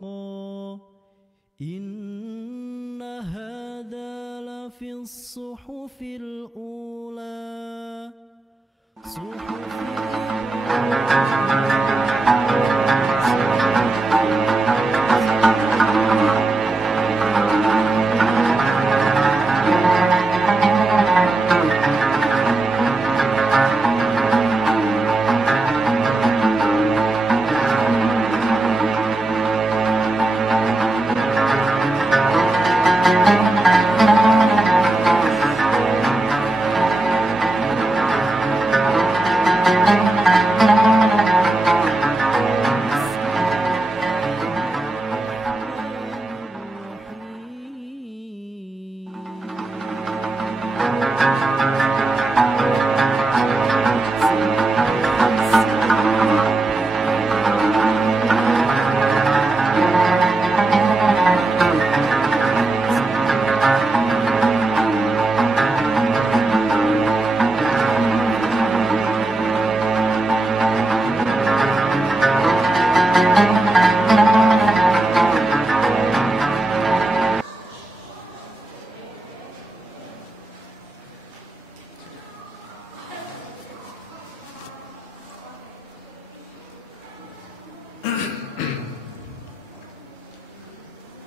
فرقا إن هذا لفي الصحف الأولى صحف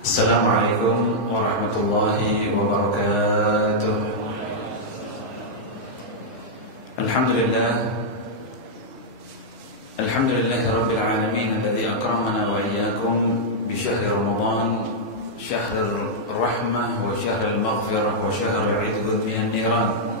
Assalamualaikum warahmatullahi wabarakatuh. Alhamdulillahi rabbil alamin alladzi akramana wa iyyakum bi syahri Ramadan, syahrul rahmah wa syahrul maghfirah wa syahrul 'idq minan niran.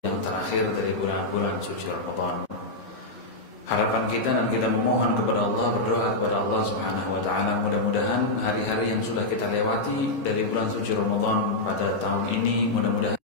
Yang terakhir dari bulan-bulan suci Ramadan. Harapan kita dan kita memohon kepada Allah, berdoa kepada Allah Subhanahu wa taala, mudah-mudahan hari-hari yang sudah kita lewati dari bulan suci Ramadan pada tahun ini mudah-mudahan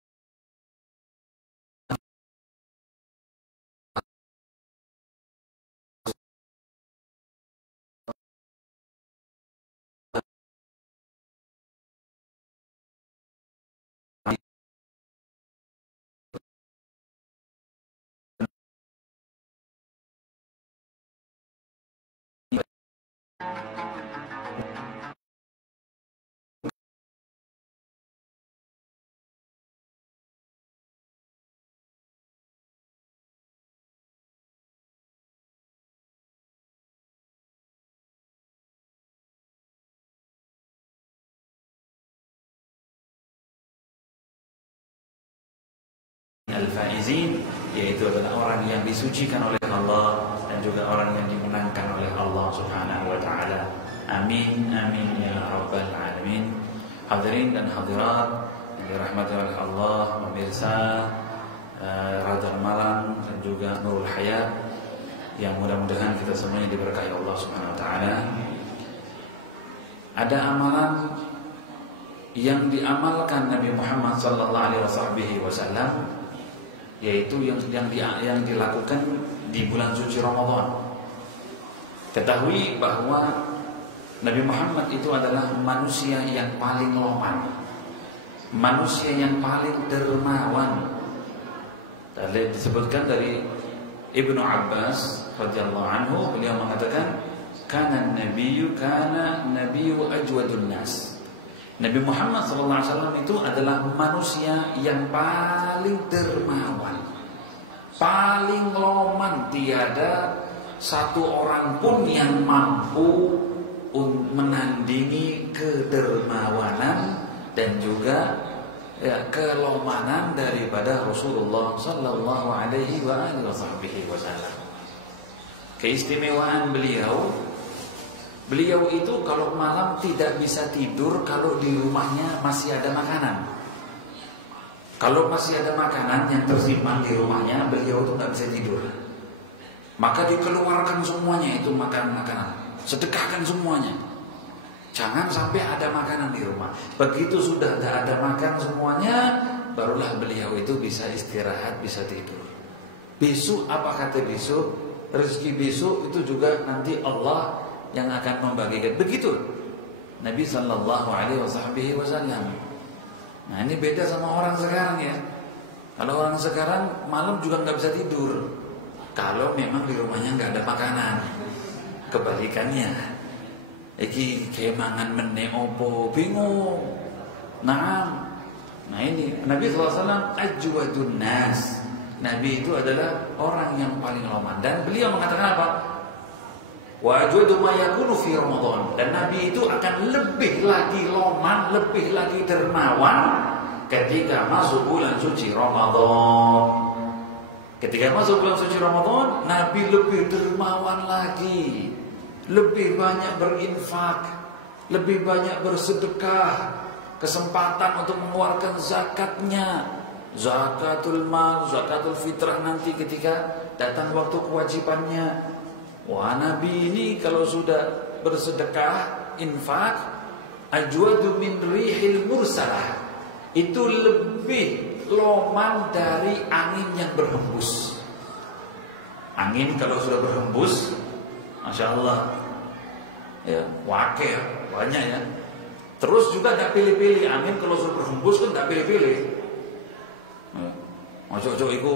al-faizin, yaitu adalah orang yang disucikan oleh Allah dan juga orang yang dimenangkan oleh Allah Subhanahu wa taala. Amin amin ya rabbal alamin. Hadirin dan hadirat yang dirahmati oleh Allah, pemirsa Radar Malang dan juga Nurul Hayat, yang mudah-mudahan kita semuanya diberkahi Allah Subhanahu wa taala. Ada amalan yang diamalkan Nabi Muhammad sallallahu alaihi wasallam, yaitu yang dilakukan di bulan suci Ramadan. Ketahui bahwa Nabi Muhammad itu adalah manusia yang paling loman, manusia yang paling dermawan. Tadi disebutkan dari Ibnu Abbas radhiyallahu anhu, beliau mengatakan kana nabiyyu ajwadun nas. Nabi Muhammad SAW itu adalah manusia yang paling dermawan, paling loman. Tiada satu orang pun yang mampu menandingi kedermawanan dan juga ya, kelomanan daripada Rasulullah sallallahu alaihi wasallam. Keistimewaan beliau itu kalau malam tidak bisa tidur kalau di rumahnya masih ada makanan. Kalau masih ada makanan yang tersimpan di rumahnya, beliau itu nggak bisa tidur. Maka dikeluarkan semuanya itu makanan-makanan, sedekahkan semuanya. Jangan sampai ada makanan di rumah. Begitu sudah tidak ada makan semuanya, barulah beliau itu bisa istirahat, bisa tidur. Besok apa kata besok? Rezeki besok itu juga nanti Allah yang akan membagikan. Begitu Nabi sallallahu alaihi wasallam. Nah ini beda sama orang sekarang ya. Kalau orang sekarang malam juga nggak bisa tidur kalau memang di rumahnya nggak ada makanan. Kebalikannya, iki kemangan mene opo bingung. Nah ini Nabi SAW ajwadun nas. Nabi itu adalah orang yang paling loman, dan beliau mengatakan apa? Wa ajwadu ma yakunu fi Ramadan. Dan Nabi itu akan lebih lagi loman, lebih lagi dermawan ketika masuk bulan suci Ramadan. Ketika masuk bulan suci Ramadan, Nabi lebih dermawan lagi, lebih banyak berinfak, lebih banyak bersedekah, kesempatan untuk mengeluarkan zakatnya, zakatul mal, zakatul fitrah nanti ketika datang waktu kewajibannya. Wah, Nabi ini kalau sudah bersedekah, infak, ajwadu min rihil mursalah, itu lebih loman dari angin yang berhembus. Angin kalau sudah berhembus, Masya Allah, ya, wakil, banyak ya. Terus juga tidak pilih-pilih. Angin kalau sudah berhembus kan tidak pilih-pilih. Ojo-ojo itu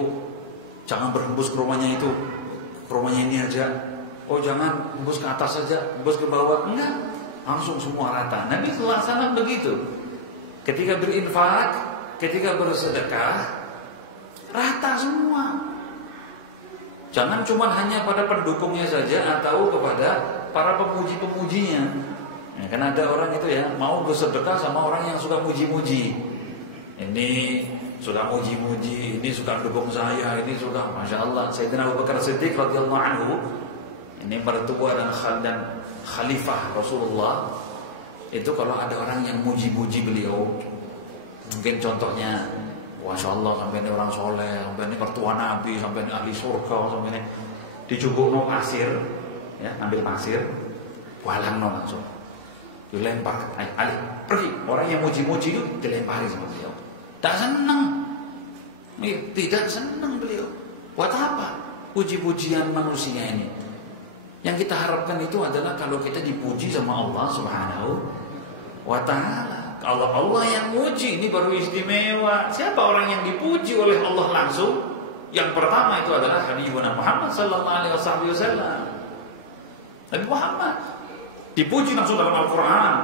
jangan berhembus ke rumahnya itu, ke rumahnya ini aja. Oh jangan hembus ke atas saja, hembus ke bawah. Enggak, langsung semua rata. Nabi SAW begitu. Ketika berinfak, ketika bersedekah, rata semua. Jangan cuma hanya pada pendukungnya saja atau kepada para pemuji-pemujinya. Ya, kan ada orang itu ya mau bersedekah sama orang yang suka muji-muji. Ini suka muji-muji, ini suka dukung saya, ini suka, Masya Allah. Sayyidina Abu Bakar Siddiq radhiyallahu anhu, ini mertua dan khalifah Rasulullah. Itu kalau ada orang yang muji-muji beliau, mungkin contohnya, Masya Allah, sampai ini orang soleh, sampai ini mertua Nabi, sampai ini ahli surga, sampai ini dicubukno pasir, ya, ambil pasir, walangno langsung, dilempar, ayo pergi. Orang yang muji-muji itu dilempari sama beliau. Tak senang, tidak senang beliau. Buat apa puji-pujian manusia ini? Yang kita harapkan itu adalah kalau kita dipuji sama Allah Subhanahu wa Ta'ala. Kalau Allah yang muji, ini baru istimewa. Siapa orang yang dipuji oleh Allah langsung? Yang pertama itu adalah Habibuna Muhammad sallallahu alaihi wasallam. Nabi Muhammad dipuji langsung dalam Al-Quran.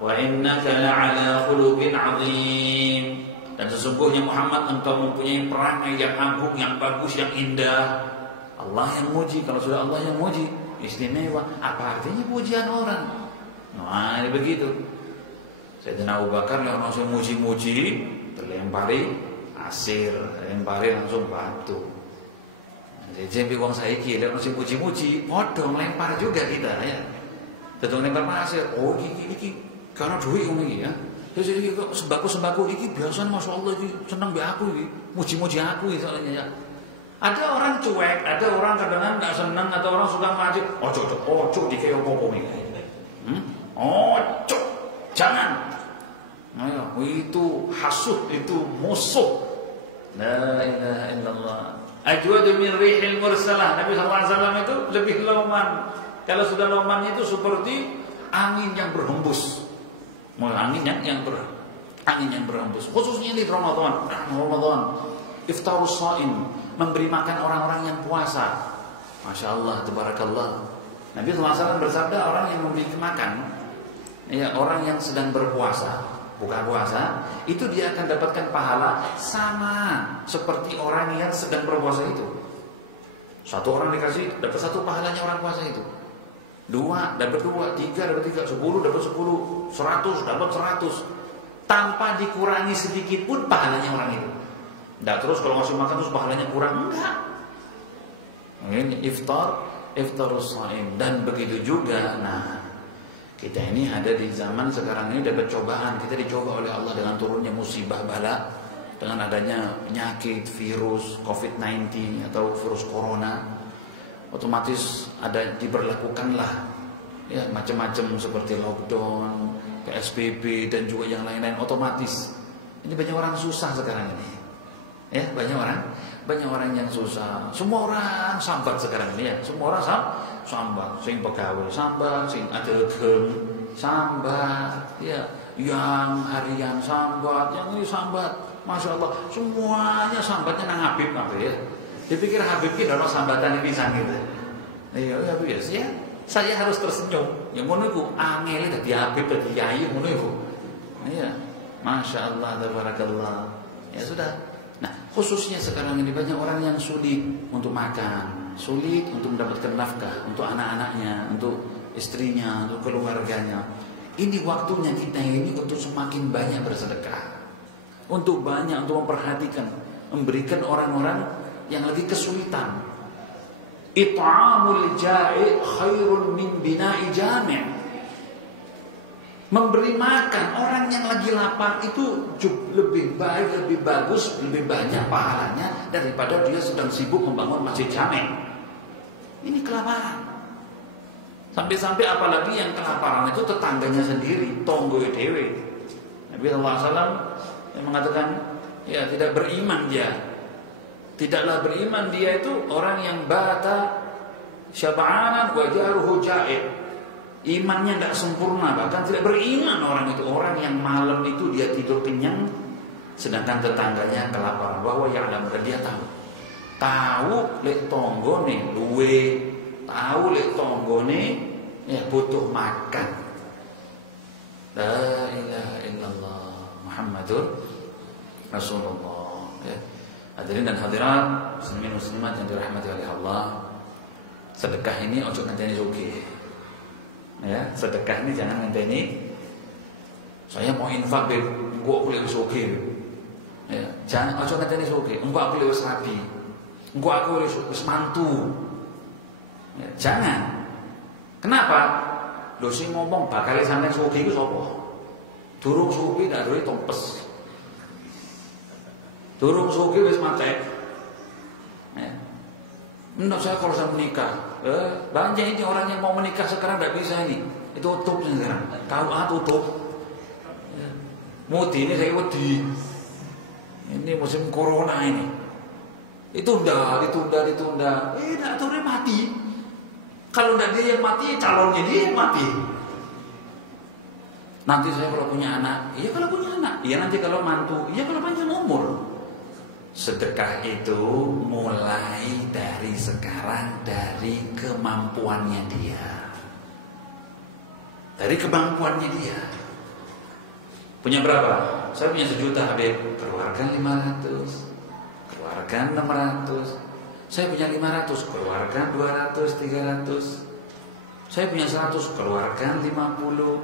Wa innaka la'ala khuluqin 'azim. Dan sesungguhnya Muhammad, engkau mempunyai perangai yang agung, yang bagus, yang indah. Allah yang muji. Kalau sudah Allah yang muji, istimewa. Apa artinya pujian orang? Nah, ini begitu. Sayyidina Abu Bakar yang langsung muji-muji, terlempari asir, terlempari langsung batu. Jadi wong saiki lek langsung muji-muji, padha nglempar juga kita ya. Tetep lempar pasir. Oh iki karena duit ngono iki ya. Terus iki kok sembako iki biasa, Masya Allah iki seneng mbek aku iki, muji-muji aku iki soalnya ya. Ada orang cuek, ada orang kadang-kadang enggak seneng, atau orang suka ngaji. Ojo dikei opo-opo iki. Ojo. Jangan. Ayo, itu hasud, itu musuh. La ilaha illallah. Ajwadu min rihil mursalah. Nabi SAW itu lebih loman. Kalau sudah loman itu seperti angin yang berhembus. Angin yang berhembus. Khususnya di Ramadan. Iftarus shaim, memberi makan orang-orang yang puasa. Masya Allah, tabarakallah. Nabi SAW bersabda, orang yang memberi makan, ya, orang yang sedang berpuasa, buka puasa, itu dia akan dapatkan pahala sama seperti orang yang sedang berpuasa itu. Satu orang dikasih dapat satu pahalanya orang puasa itu. 2 dapat 2, 3 dapat 3, 10 dapat 10, 100 dapat 100. tanpa dikurangi sedikit pun pahalanya orang itu. Enggak terus kalau ngasih makan terus pahalanya kurang, enggak. Ini iftarus shaim. Dan begitu juga, nah kita ini ada di zaman sekarang ini dapat cobaan. Kita dicoba oleh Allah dengan turunnya musibah bala, dengan adanya penyakit, virus COVID-19 atau virus corona. Otomatis ada diberlakukanlah ya macam-macam seperti lockdown, PSBB dan juga yang lain-lain. Otomatis ini banyak orang susah sekarang ini. Ya, banyak orang yang susah. Semua orang sambat sekarang ini ya. Semua orang sambat, sing pegawai sambat, sing adegem sambat, ya, yang harian sambat, yang ini sambat. Masya Allah, semuanya sambatnya nang Habib ya. Dipikir Habib ki ora sambatan iki pisan gitu. Iya, ya biasa ya. Saya harus tersenyum. Yang ngono iku angel dadi Habib dadi kiai ngono iku. Iya. Masya Allah, tabarakallah. Ya sudah. Nah, khususnya sekarang ini banyak orang yang sulit untuk makan, sulit untuk mendapatkan nafkah untuk anak-anaknya, untuk istrinya, untuk keluarganya. Ini waktunya kita ini untuk semakin banyak bersedekah, untuk banyak untuk memperhatikan, memberikan orang-orang yang lagi kesulitan. It'amul ja'i khairun min bina'i jami'. Memberi makan orang yang lagi lapar itu lebih baik, lebih bagus, lebih banyak pahalanya daripada dia sedang sibuk membangun masjid jami'. Ini kelaparan. Sampai-sampai apalagi yang kelaparan itu tetangganya sendiri, tonggo dewe. Nabi SAW yang mengatakan, ya tidak beriman dia. Tidaklah beriman dia itu orang yang bata syab'anan wa jaruhu ja'i'. Imannya tidak sempurna, bahkan tidak beriman orang itu. Orang yang malam itu dia tidur kenyang, sedangkan tetangganya kelaparan. Bahwa ya'lam, dan dia tahu lek tonggone duwe, tahu lek tonggone ya butuh makan. La ilaha illallah Muhammadur Rasulullah. Ya. Hadirin dan hadirat, muslimin muslimat yang dirahmati oleh Allah. Sedekah ini ojo ngenteni sugih. Ya, sedekah ini jangan ngenteni saya mau infak be engko aku wis oke. Ya, jangan ojo ngenteni sugih, engko aku wis rabi. Engko aku wis mantu. Ya, jangan. Kenapa? Lho sing ngomong bakal sampeyan sugih iku sapa? Durung sugih ndak duwe tompes. Durung sugih wis matek. Ya. Menurut saya kalau saya menikah, banyak ini orang yang mau menikah sekarang tidak bisa ini. Itu tutup sekarang. KUA tutup. Mudi ini saya wedi. Ini musim corona ini. Ditunda. Tidak tahu dia mati. Kalau tidak dia yang mati, calonnya dia yang mati. Nanti saya kalau punya anak, iya kalau punya anak. Iya nanti kalau mantu, iya kalau panjang umur. Sedekah itu mulai dari sekarang, dari kemampuannya dia. Dari kemampuannya dia. Punya berapa? Saya punya 1 juta, Habib. Keluarkan 500. Keluarkan 600. Saya punya 500. Keluarkan 200, 300. Saya punya 100. Keluarkan 50.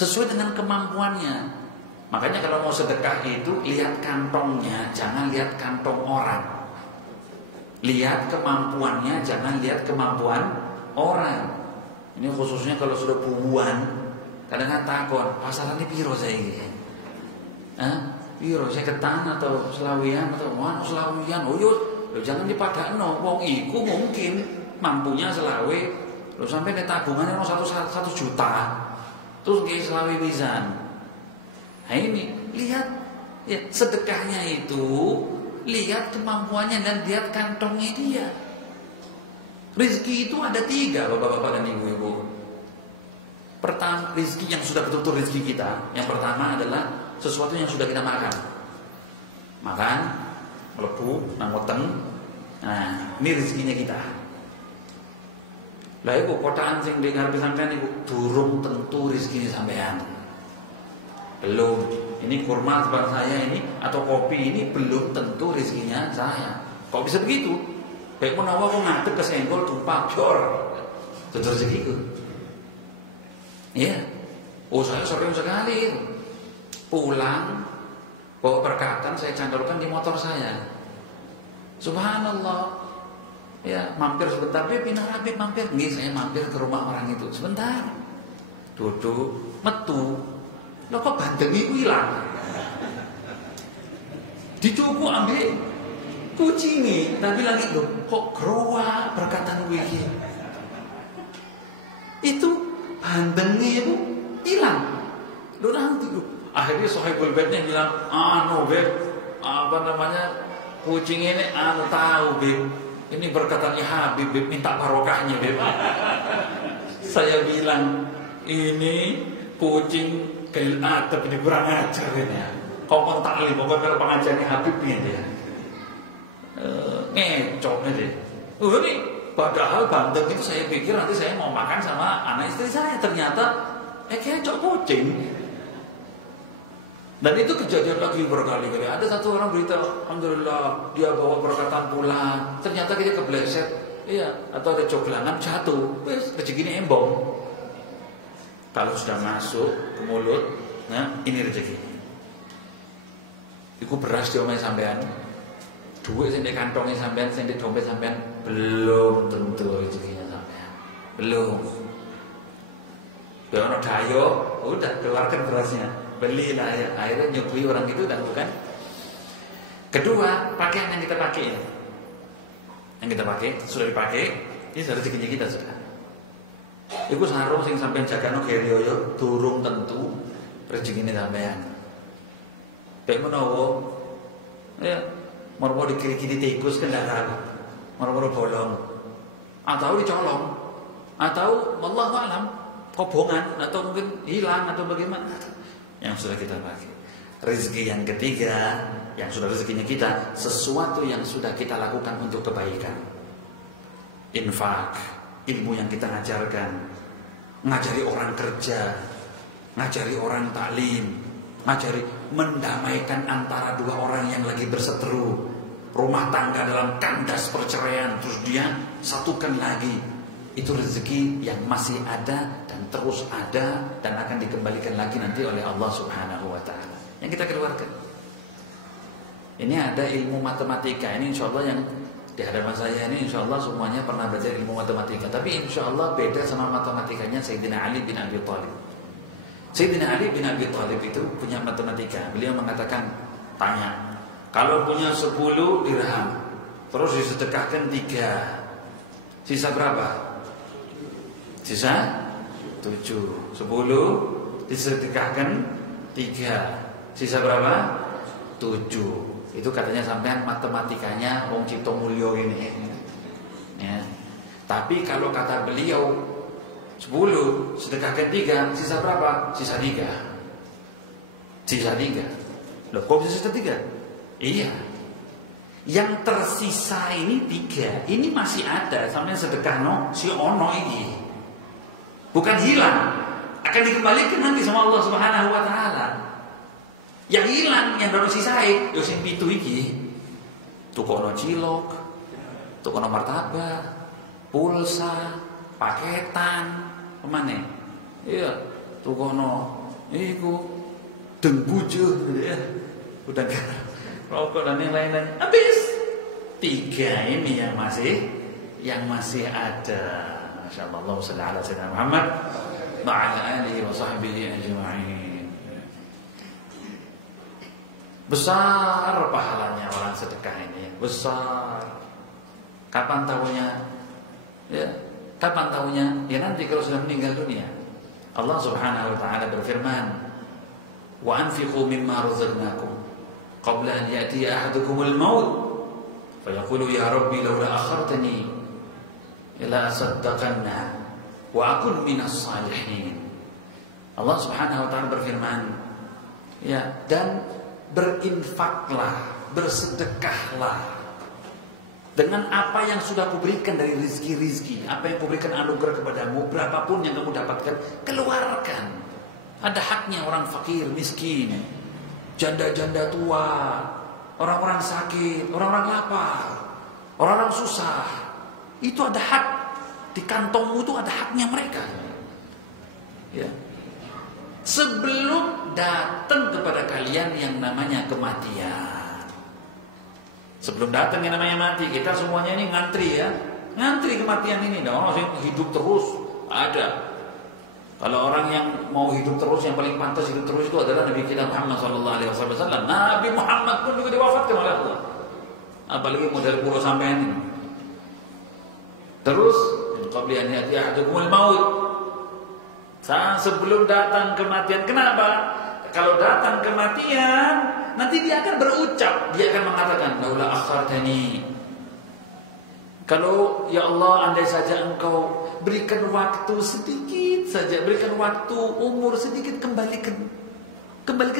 Sesuai dengan kemampuannya. Makanya kalau mau sedekah itu lihat kantongnya, jangan lihat kantong orang. Lihat kemampuannya, jangan lihat kemampuan orang. Ini khususnya kalau sudah bubuan, kadang-kadang takut, pasarannya piro saya ini. Piro saya ketan atau selawian atau wah selawian. Oh yo, jangan dipadakno. Wong iku mungkin mampunya selawe, lo sampai di tabungannya 1 juta, terus nggih selawi pisan. Nah ini, lihat ya, sedekahnya itu, lihat kemampuannya dan lihat kantongnya dia. Rizki itu ada 3, bapak-bapak dan ibu-ibu. Pertama, rizki yang sudah betul-betul rizki kita. Yang pertama adalah sesuatu yang sudah kita makan. Makan, melebu, nangoteng. Nah, ini rizkinya kita. Lah ibu, kotaan sing dengar sampean ibu, durung tentu rizkinya sampean. Belum, ini kurma seperti saya ini atau kopi ini belum tentu rezekinya saya. Kok bisa begitu? Baik menawa aku ngadeg kesenggol tumpah jor. Itu rezekiku. Ya. Oh saya sering sekali itu. pulang bawa perkataan saya candolkan di motor saya. Subhanallah. Ya, mampir sebentar, Beb, Habib mampir. Nggih, saya mampir ke rumah orang itu. Sebentar. Duduk, metu. Loh kok bandengi ku ilang? Dicukup ambil kucingi, tapi lagi loh kok growa perkataan gue iki. Itu bandengi itu hilang. Loh nanti loh. Akhirnya sahibul bednya bilang, Beb, kucing ini tahu, Beb. Ini berkatanya Habib, Beb, minta barokahnya, Beb. Saya bilang, ini kucing kail atap, ini kurang ajar ini. Kau taklim, kau kalau pengajarnya Habib ini dia. Ngecok nih deh. Ini padahal bandeng itu saya pikir nanti saya mau makan sama anak istri saya, ternyata ngecok kucing. Dan itu kejadian lagi berkali-kali. Ada satu orang berita, alhamdulillah dia bawa perkataan pulang, ternyata dia kebleset, iya, atau ada coklangan jatuh, wes rezekinya embong. Kalau sudah masuk ke mulut, nah ini rezeki. Iku beras di omah sampean, duit sing di kantongnya sampean, sing di dompet sampean, belum tentu rezekinya sampean, belum. Kalau dayo, udah keluarkan berasnya. Belilah ya, akhirnya nyukui orang itu dan bukan. Kedua, pakaian yang kita pakai, sudah dipakai, ini sudah rezekinya kita sudah. Iku sarung sing sampean jagano keriyo durung tentu rezekine sampean. Kayak menawa, ya, mau dikiri-kiri tikus kendaraan, mau bolong, atau dicolong, atau wallahu alam kobongan, atau mungkin hilang atau bagaimana. Yang sudah kita pakai. Rezeki yang ketiga, yang sudah rezekinya kita, sesuatu yang sudah kita lakukan untuk kebaikan. Infak, ilmu yang kita ngajarkan, ngajari orang kerja, ngajari orang taklim, ngajari mendamaikan antara dua orang yang lagi berseteru, rumah tangga dalam kandas perceraian, terus dia satukan lagi. Itu rezeki yang masih ada dan terus ada dan akan dikembalikan lagi nanti oleh Allah Subhanahu wa ta'ala. Yang kita keluarkan. Ini ada ilmu matematika. Ini insya Allah yang di hadapan saya ini insya Allah semuanya pernah belajar ilmu matematika. Tapi insya Allah beda sama matematikanya Sayyidina Ali bin Abi Thalib. Sayyidina Ali bin Abi Thalib itu punya matematika. Beliau mengatakan, tanya, kalau punya 10 dirham, terus disedekahkan 3, sisa berapa? Sisa 7. 10 disedekahkan 3, sisa berapa? 7. Itu katanya sampean matematikanya wong Cipto Mulyo ini. Ya. Tapi kalau kata beliau 10 sedekahkan 3, sisa berapa? Sisa 3. Sisa 3. Loh, kok bisa sisa 3? Iya. Yang tersisa ini 3. Ini masih ada sampean sedekah si ono ini. Bukan hilang, akan dikembalikan nanti sama Allah Subhanahu wa ta'ala. Yang hilang, yang baru sisai, yo sing 7 iki. Tukono cilok, tukono martabak, pulsa, paketan, kemana? Iya, tukono iku dengkuju, ya. Udah rokok dan yang lain-lain. Habis 3 ini yang masih ada. Masyaallah, Allahumma shalli ala sayyidina Muhammad wa ala alihi wa sahbihi ajma'in. Besar pahalanya orang sedekah ini, besar. Kapan tahunya? Ya, kapan tahunya? Ya nanti kalau sudah meninggal dunia. Allah Subhanahu wa ta'ala berfirman, "Wa anfiqu mimma razaqnakum qabla an ya'tiya ahadukumul maut fa yaqulu ya rabbi laula akhartani ila saddaqanna wa akun minas salihin." Allah Subhanahu wa ta'ala berfirman, ya, dan berinfaklah, bersedekahlah dengan apa yang sudah kuberikan dari rizki-rizki, apa yang kuberikan anugerah kepadamu, berapapun yang kamu dapatkan, keluarkan. Ada haknya orang fakir, miskin, janda-janda tua, orang-orang sakit, orang-orang lapar, orang-orang susah. Itu ada hak di kantongmu, itu ada haknya mereka. Ya. sebelum datang kepada kalian yang namanya kematian. Sebelum datang yang namanya mati, kita semuanya ini ngantri ya, ngantri kematian ini. Nah, orang yang hidup terus ada. Kalau orang yang mau hidup terus, yang paling pantas hidup terus itu adalah Nabi kita Muhammad SAW. Nabi Muhammad pun juga diwafatkan oleh Allah. Apalagi model pulau sampean ini. Terus, qabli an ya'ti ahadukumul maut. Sebelum datang kematian. Kenapa? Kalau datang kematian, nanti dia akan berucap, dia akan mengatakan, laula akhartani. Kalau ya Allah, andai saja engkau berikan waktu sedikit saja, berikan waktu umur sedikit, kembalikan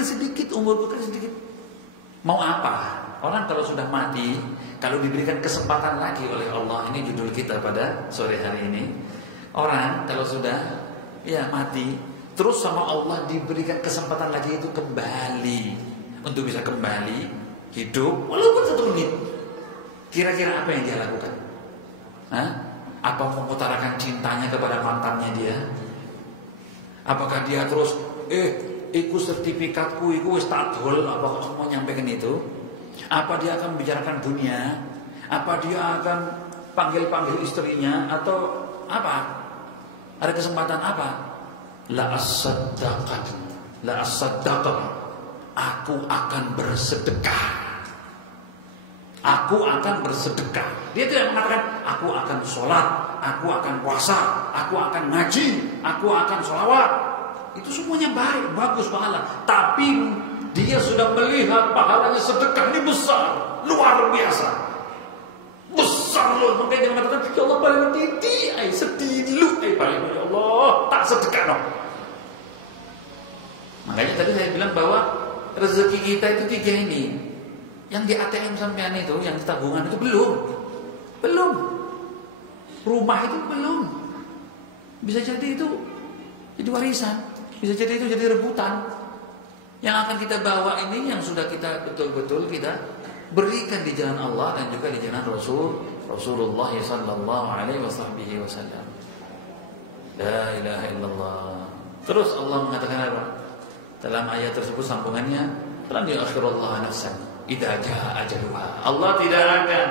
sedikit umurku kan sedikit. Mau apa? Orang kalau sudah mati, kalau diberikan kesempatan lagi oleh Allah, ini judul kita pada sore hari ini. Orang kalau sudah mati, terus sama Allah diberikan kesempatan lagi itu kembali, untuk bisa kembali hidup walaupun 1 menit. Kira-kira apa yang dia lakukan? Apa mengutarakan cintanya kepada mantannya dia? Apakah dia terus iku sertifikatku iku wis tak dol, apa semua nyampaikan itu? Apa dia akan membicarakan dunia? Apa dia akan panggil-panggil istrinya atau apa? Ada kesempatan apa? La as-saddaqat. Aku akan bersedekah. Aku akan bersedekah. Dia tidak mengatakan aku akan sholat, aku akan puasa, aku akan ngaji, aku akan sholawat. Itu semuanya baik, bagus pahala. Tapi dia sudah melihat pahalanya sedekah ini besar, luar biasa, besar loh. Makanya dia mengatakan ya Allah paling titik, sedilu, paling ya Allah tak sedekah no. Makanya tadi saya bilang bahwa rezeki kita itu 3 ini. Yang di ATM sampean itu, yang di tabungan itu belum. Rumah itu belum. Bisa jadi itu jadi warisan, bisa jadi itu jadi rebutan. Yang akan kita bawa ini yang sudah kita betul-betul kita berikan di jalan Allah dan juga di jalan Rasulullah sallallahu alaihi wasallam. La ilaha illallah. Terus Allah mengatakan apa? Dalam ayat tersebut sambungannya, "Lam yu'akhirullahu nafsan idza jaa ajaluha." Allah tidak akan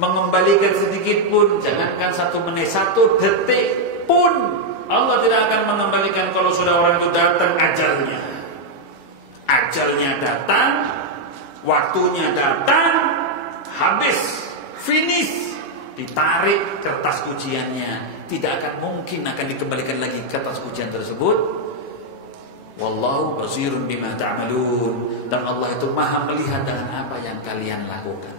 mengembalikan sedikit pun, jangankan 1 menit, 1 detik pun Allah tidak akan mengembalikan kalau sudah orang itu datang ajalnya. Ajalnya datang, waktunya datang, habis, finish, ditarik kertas ujiannya, tidak akan mungkin akan dikembalikan lagi kertas ujian tersebut. Wallahu basirun bima ta'malun, dan Allah itu maha melihat dengan apa yang kalian lakukan.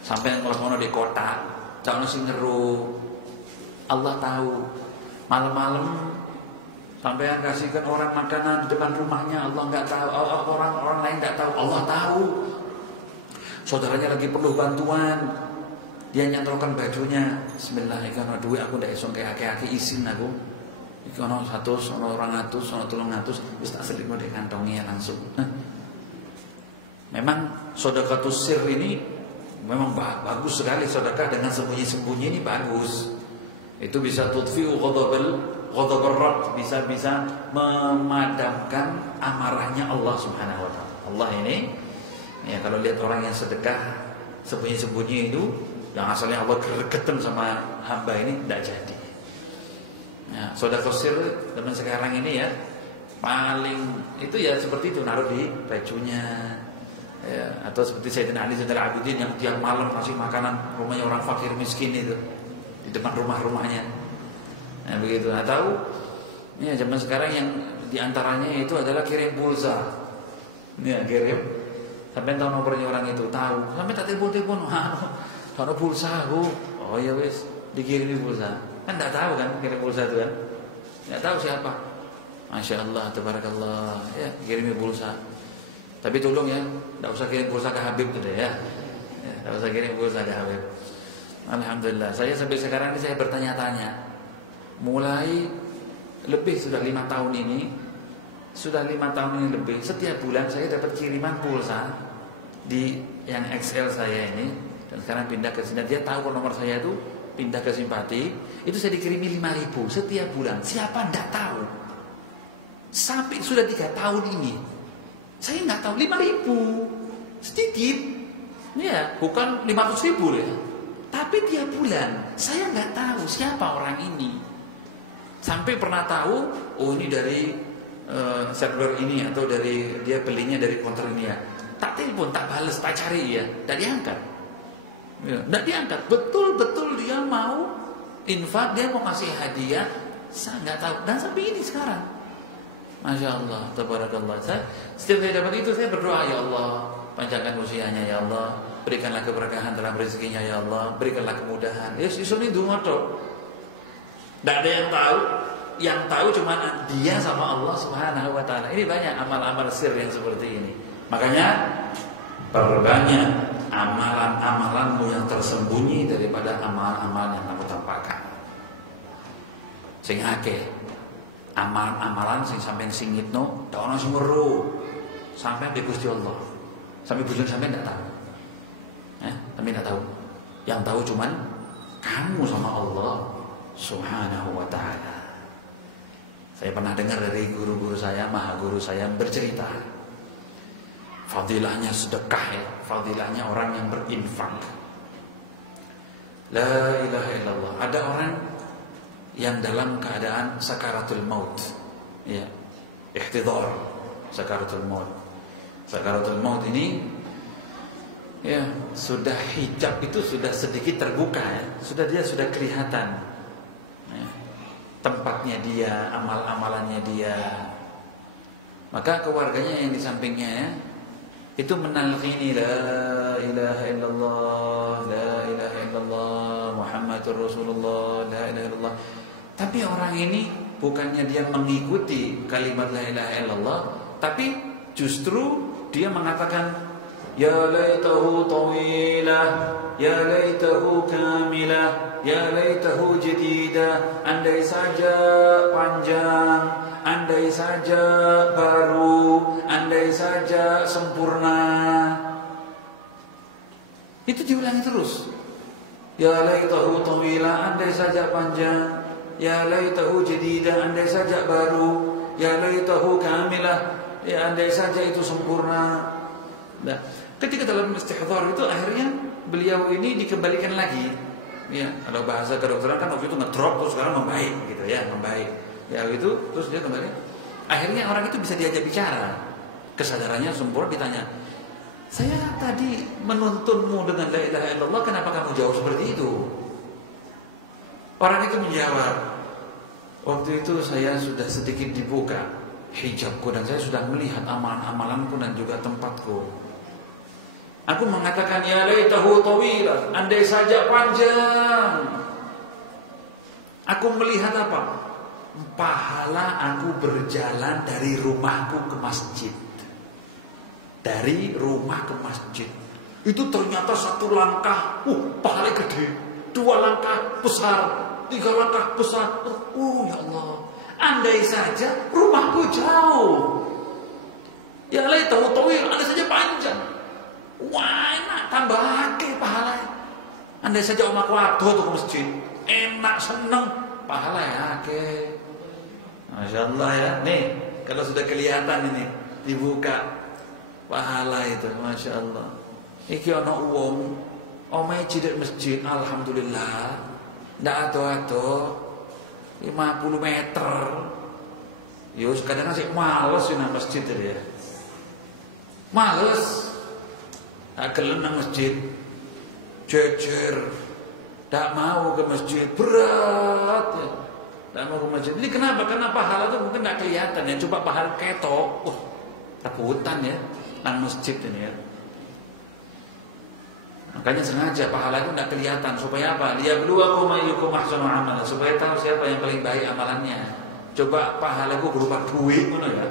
Sampai ngono di kota, jangan sing ngeru. Allah tahu. Malam-malam sampai kasihkan orang makanan di depan rumahnya, Allah nggak tahu. Orang lain nggak tahu, Allah tahu. Saudaranya lagi perlu bantuan, dia nyantorkan bajunya. Bismillahirrahmanirrahim. Duit aku ndak iso kaki isin aku. Iki ono 100, ono 200, ono 300, wis tak selipno di kantongnya langsung. Memang sedekatus sir ini memang bagus sekali. Sedekah dengan sembunyi-sembunyi ini bagus. Itu bisa tudfi'u ghadabur Rabb, bisa memadamkan amarahnya Allah Subhanahu wa taala. Allah ini ya, kalau lihat orang yang sedekah sembunyi-sembunyi itu, yang asalnya Allah gregetan sama hamba ini, tidak jadi. Ya, sedekah sir zaman sekarang ini ya, paling itu ya seperti itu, naruh di bajunya. Ya, atau seperti Sayyidina Ali Zainal Abidin yang tiap malam ngasih makanan rumahnya orang fakir miskin itu di depan rumah-rumahnya. Nah, begitu. Atau ya zaman sekarang yang diantaranya itu adalah kirim pulsa. Ya, kirim. Sampai tahu nomornya orang itu, tahu. Sampai tak telepon-telepon, tahu pulsa aku. Oh ya wes, dikirimi pulsa. Kan enggak tahu kan kirim pulsa itu kan. Enggak tahu siapa. Masya Allah, tabarakallah. Ya, kirimi pulsa. Tapi tolong ya, enggak usah kirim pulsa ke Habib gitu ya. Enggak usah kirim pulsa ke Habib. Alhamdulillah, saya sampai sekarang ini saya bertanya-tanya. Mulai lebih sudah 5 tahun ini, lebih. Setiap bulan saya dapat kiriman pulsa di yang XL saya ini, dan sekarang pindah ke sini. Dia tahu kalau nomor saya itu pindah ke Simpati, itu saya dikirimi 5.000 setiap bulan. Siapa ndak tahu? Sampai sudah 3 tahun ini. Saya nggak tahu 5.000 sedikit, ya bukan 500.000 ya. Tapi tiap bulan saya nggak tahu siapa orang ini. Sampai pernah tahu, oh ini dari server ini atau dari dia belinya dari konter ini ya. Tak telepon, tak balas, tak cari ya, tak diangkat. Ya, tak diangkat. Betul-betul dia mau infak, dia mau kasih hadiah, saya nggak tahu. Dan sampai ini sekarang, Masya Allah, tabarakallah. Setiap saya dapat itu saya berdoa, ya Allah, panjangkan usianya ya Allah, berikanlah keberkahan dalam rezekinya ya Allah, berikanlah kemudahan. Ya ini dungo tok. Tidak ada yang tahu. Yang tahu cuma dia sama Allah Subhanahu wa ta'ala. Ini banyak amal-amal sir yang seperti ini. Makanya perbanyak amalan-amalanmu yang tersembunyi daripada amalan-amalan yang kamu tampakkan. Sing akeh amalan-amalan sing sampean singitno, dak ono sing weruh. Sampean di Gusti Allah. Sampai bujur sampean ndak tahu. Sampean ndak tahu. Yang tahu cuman kamu sama Allah Subhanahu wa ta'ala. Saya pernah dengar dari guru-guru saya, maha guru saya bercerita fadilahnya sedekah ya, fadilahnya orang yang berinfak. La ilaha illallah. Ada orang yang dalam keadaan sakaratul maut, ya, ihtidhar sakaratul maut. Sakaratul maut ini, ya, sudah hijab itu sudah sedikit terbuka ya, dia sudah kelihatan. Tempatnya dia, amal-amalannya dia. Maka keluarganya yang di sampingnya ya, itu menalqini la ilaha illallah, la ilaha illallah, Muhammadur Rasulullah, la ilaha illallah. Tapi orang ini bukannya dia mengikuti kalimat la ilaha illallah, tapi justru dia mengatakan ya laitahu tawilah, ya laitahu kamilah, ya laitahu jadidah. Andai saja panjang, andai saja baru, andai saja sempurna. Itu diulangi terus. Ya laitahu tawilah, andai saja panjang, ya laitahu jadidah, andai saja baru, ya laitahu kamilah, ya andai saja itu sempurna. Nah, ketika dalam istihdhar itu akhirnya beliau ini dikembalikan lagi. Ya, kalau bahasa kedokteran kan waktu itu ngedrop terus sekarang membaik gitu ya, membaik. Ya itu terus dia kembali. Akhirnya orang itu bisa diajak bicara. Kesadarannya sempurna, ditanya, "Saya tadi menuntunmu dengan la ilaha illallah, kenapa kamu jauh seperti itu?" Orang itu menjawab, "Waktu itu saya sudah sedikit dibuka hijabku dan saya sudah melihat amalan-amalanku dan juga tempatku. Aku mengatakan ya laitahu tawilah, andai saja panjang. Aku melihat apa? Pahala aku berjalan dari rumahku ke masjid. Dari rumah ke masjid. Itu ternyata 1 langkah, pahala gede. 2 langkah besar, 3 langkah besar. Ya Allah, andai saja rumahku jauh. Ya laitahu tawilah, andai saja panjang. Wah, enak, tambah akeh pahala. Andai saja omahku adoh tuh ke masjid, enak, seneng, pahala ya akeh. Masya Allah ya. Nih, kalau sudah kelihatan ini dibuka pahala itu, Masya Allah. Iki ana wong omahe cedhek masjid, alhamdulillah. Ndak ado-ado 50 meter. Yo kadang sik males nang masjid ya. Males. Tak gelem nang masjid, jejer, tak mau ke masjid, berat ya. Tak mau ke masjid. Ini kenapa? Karena pahala itu mungkin tak kelihatan ya. Coba pahala ketok, takutan ya, nang masjid ini ya. Makanya sengaja pahala itu tak kelihatan supaya apa? Liyabluwakum ayyukum ahsanu amala, supaya tahu siapa yang paling baik amalannya. Coba pahala itu berupa duit, mana ya?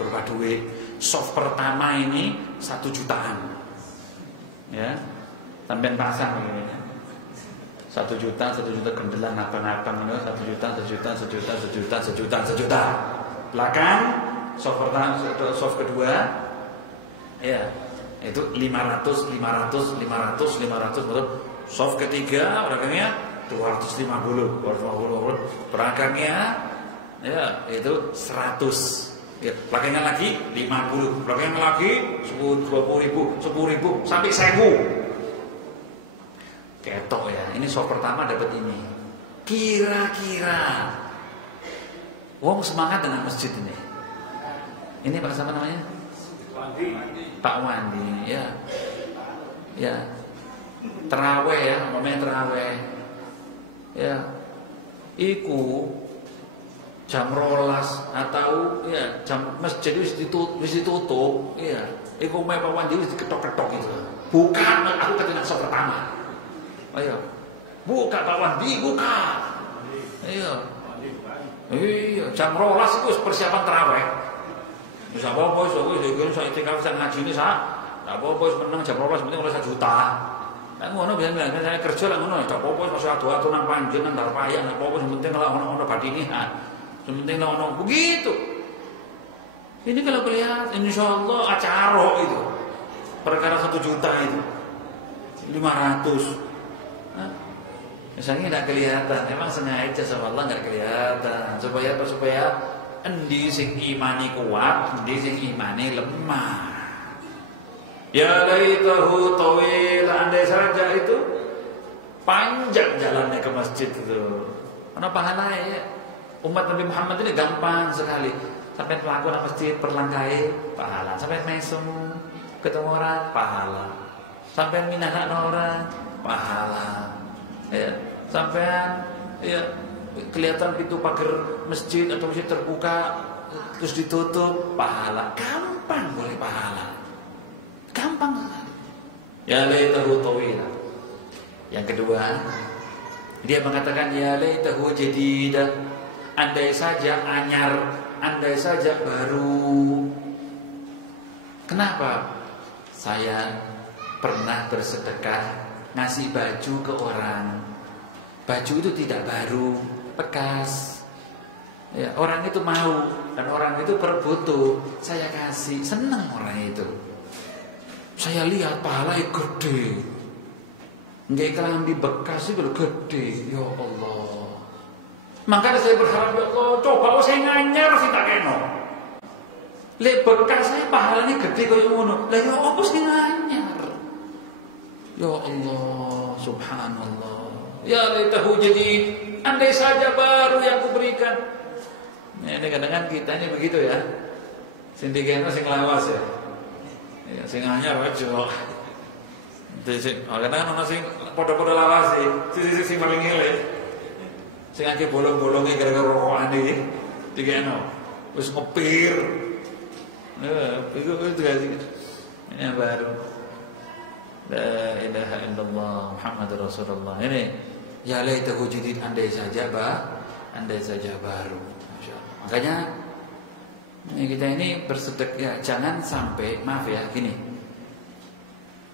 Berupa duit. Soft pertama ini 1 jutaan. Ya, sampai pasang begini ya. 1 juta kendelan apa-apa ini, 1 juta. Belakang soft pertama, soft kedua, ya, itu 500. Soft ketiga orangnya 250. Belakangnya ya itu 100. Ya, belakangan lagi 50, belakangan lagi 10, 20.000, 10.000 sampai 1.000. Ketok ya. Ini shock pertama dapat ini. Kira-kira wong semangat dengan masjid ini. Ini Pak siapa namanya? Pak Wandi, ya. Ya. Terawih ya, namanya terawih. Ya. Iku jam 12 atau ya jam masjid wis ditutup, iya. Iku omahe Pak Wandi wis diketok-ketok gitu. Bukan, aku ketika shock pertama. Ayo. Buka Pak Wandi, buka. Iya. Iya, jam 12 itu persiapan terawih. Wis apa-apa wis saya itikaf sak ngaji ini sak. Apa-apa menang jam 12 penting oleh 1 juta. Lah ngono biyen saya kerja lah ngono, gak apa-apa masih adu-adu nang panjenengan nang payah apa-apa sing penting lah ono badinihan. Sing penting lah ono begitu. Ini kalau kelihatan insyaallah acara itu. Perkara 1 juta itu. 500. Misalnya tidak kelihatan, memang sengaja sama Allah nggak kelihatan supaya apa? Supaya endi sing imani kuat, endi sing imani lemah. Ya laitahu tawil, andai saja itu panjang jalannya ke masjid itu. Mana pahala ya? Umat Nabi Muhammad ini gampang sekali. Sampai melakukan masjid perlangkai pahala, sampai mesum ketemu orang pahala, sampai minahan orang pahala. Ya, sampean ya kelihatan pintu pagar masjid atau masjid terbuka terus ditutup pahala, gampang boleh pahala, gampang sekali. Ya laitahu tawila. Yang kedua, dia mengatakan ya laitahu jadida, andai saja anyar, andai saja baru. Kenapa? Saya pernah bersedekah ngasih baju ke orang. Baju itu tidak baru, bekas. Ya, orang itu mau dan orang itu berbutuh, saya kasih, senang orang itu. Saya lihat pahalanya gede. Nggak kelambi bekas itu gede, ya Allah. Makanya saya berharap ya Allah, coba saya nganyar sih tak kena. Lek bekas saya pahalanya gede kaya ngono. Lah ya apa sih nganyar? Ya Allah, subhanallah. Ya laitahu jadi, andai saja baru yang kuberikan. Nah, ini kadang-kadang kita ini begitu ya. Sing digeno sing lawas ya. Ya sing anyar aja. Kadang-kadang ana sing padha-padha lawas sih, sing paling elek. Sing akeh bolong-bolonge gara-gara rokokan iki digeno. Wis ngepir. Itu kasih. Ini yang baru. La ilaha illallah Muhammadur Rasulullah. Ini ya laitahu jadid, andai saja baru. Masyaallah. Makanya kita ini bersedekah jangan sampai, maaf ya gini.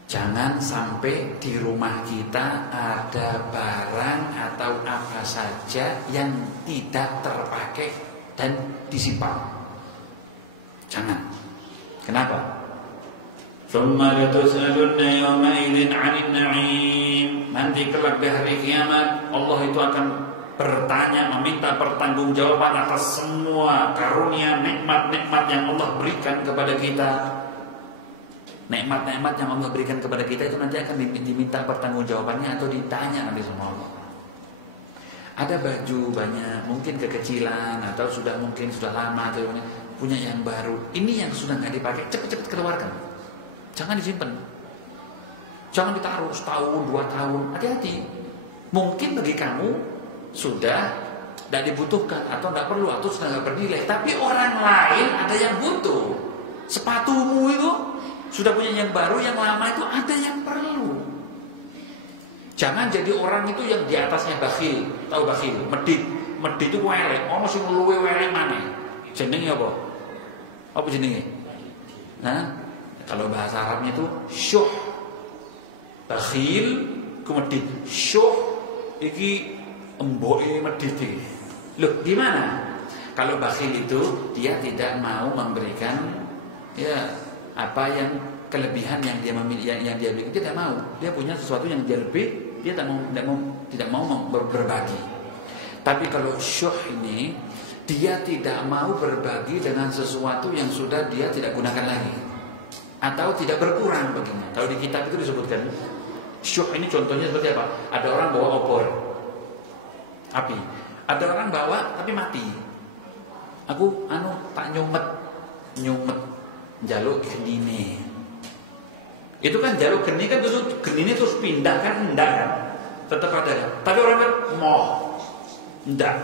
Jangan sampai di rumah kita ada barang atau apa saja yang tidak terpakai dan disimpan. Jangan. Kenapa? Thumma latus'alunna yawma'idin 'anil na'im. Nanti kelak di hari kiamat Allah itu akan bertanya, meminta pertanggungjawaban atas semua karunia nikmat-nikmat yang Allah berikan kepada kita. Nikmat-nikmat yang Allah berikan kepada kita itu nanti akan diminta pertanggungjawabannya atau ditanya nanti sama Allah. Ada baju banyak, mungkin kekecilan atau mungkin sudah lama atau punya yang baru. Ini yang sudah nggak dipakai, cepat-cepat keluarkan. Jangan disimpan. Jangan ditaruh setahun, 2 tahun. Hati-hati. Mungkin bagi kamu sudah tidak dibutuhkan atau tidak perlu atau sudah tidak bernilai. Tapi orang lain ada yang butuh. Sepatumu itu sudah punya yang baru, yang lama itu ada yang perlu. Jangan jadi orang itu yang di atasnya bakhil. Tahu bakhil? Medit. Medit itu welek. Ono sing luwe welek maneh. Jenenge apa? Apa jenenge? Nah, kalau bahasa Arabnya itu syuh. Bakhil ku medit. Syuh iki emboke medite. Loh, di mana? Kalau bakhil itu dia tidak mau memberikan ya apa yang kelebihan yang dia memiliki, yang dia miliki, dia tidak mau. Dia punya sesuatu yang dia lebih, dia tidak mau berbagi. Tapi kalau syuh ini dia tidak mau berbagi dengan sesuatu yang sudah dia tidak gunakan lagi atau tidak berkurang baginya. Kalau di kitab itu disebutkan syuh ini contohnya seperti apa? Ada orang bawa obor api, ada orang bawa tapi mati. Aku tak nyumet jaluk genine. Itu kan jaluk geni kan terus genine terus pindah kan, enggak kan? Tetap ada kan? Tapi orang kan moh enggak.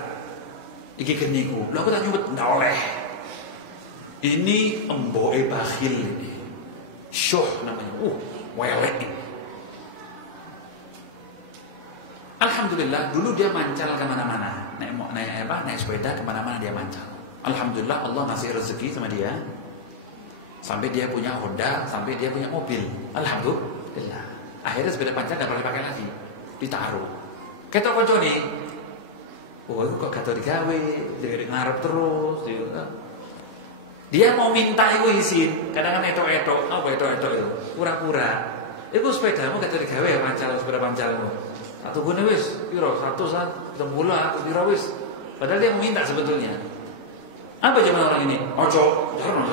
Iki geniku. Lah aku tak nyumet enggak oleh. Ini emboe bakhil ini. Syuh namanya. Welek ini. Alhamdulillah dulu dia mancal kemana-mana. Naik sepeda kemana-mana dia mancal. Alhamdulillah Allah ngasih rezeki sama dia. Sampai dia punya Honda, sampai dia punya mobil. Alhamdulillah. Akhirnya sepeda panjang gak boleh pakai lagi, ditaruh. Kita kocok nih. Kok gak tau digawe, jadi ngarep terus. Dia mau minta itu izin, kadang kan etok-etok. Apa etok-etok itu? Pura-pura. Itu sepedamu gak tau digawe ya pancal, sepeda pancalmu. Satu gune wis, piro? 100 bulan, piro wis. Padahal dia mau minta sebetulnya. Apa jawaban orang ini? Ojo, jangan.